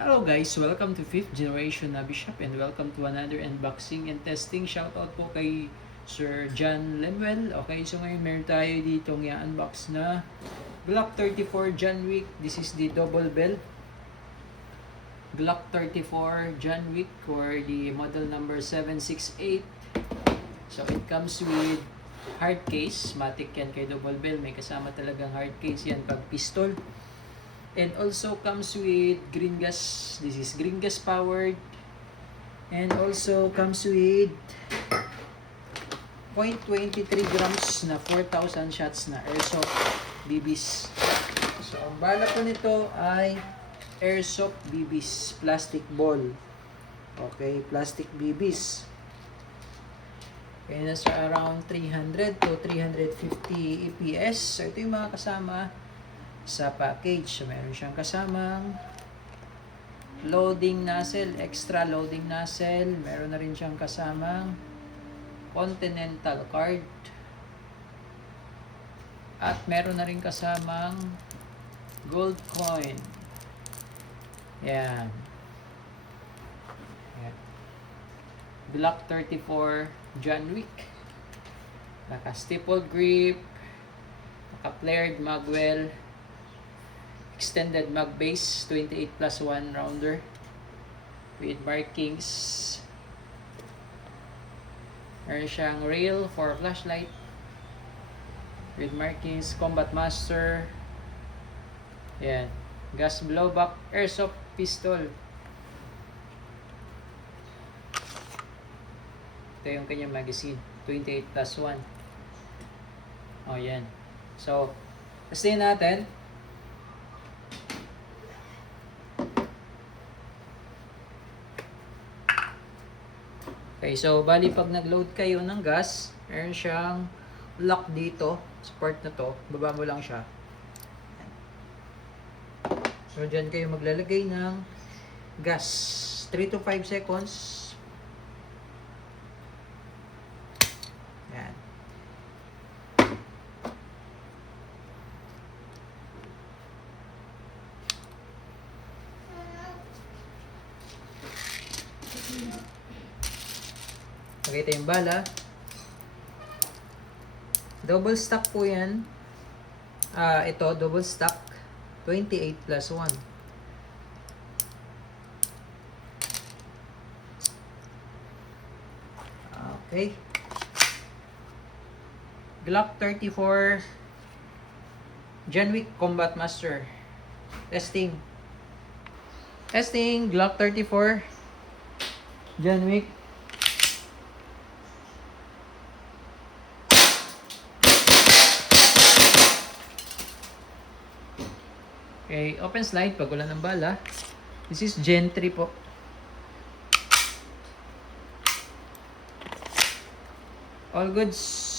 Hello guys, welcome to 5th Generation Nabi Shop and welcome to another unboxing and testing. Shoutout po kay Sir John Lemuel. Okay, so ngayon meron tayo ditong i-unbox na Glock 34 John Wick. This is the double bell Glock 34 John Wick or the model number 768. So it comes with hard case. Matic yan kay double bell. May kasama talagang hard case yan pag pistol. And also comes with green gas. This is green gas powered. And also comes with 0.23 grams na 4,000 shots na airsoft BBs. So ang bala po nito ay airsoft BBs, plastic ball. Okay, plastic BBs. Kaya nasa around 300 to 350 EPS. So ito yung mga kasama sa package. So, meron siyang kasamang loading nozzle, extra loading nozzle. Meron na rin siyang kasamang Continental card. At meron na rin kasamang gold coin. Yan. Glock 34 John Wick. Naka-stippled grip. Naka-flared magwell. Extended mag base 28+1 rounder with markings. Meron siyang rail for flashlight with markings. Combat Master. Yan. Gas blowback airsoft pistol. Ito yung kanyang magazine 28+1. Oh, yan. So, testin natin. Okay, so bali pag nag-load kayo ng gas, meron siyang lock dito sa part na to. Baba mo lang siya. So dyan kayo maglalagay ng gas. 3 to 5 seconds. Yan. Pakita yung bala. Double stack po yan. Ito, double stack. 28+1. Okay. Glock 34 John Wick Combat Master. Testing. Testing. Glock 34 John Wick. Okay, open slide pag wala ng bala. This is Gen 3 po. All goods.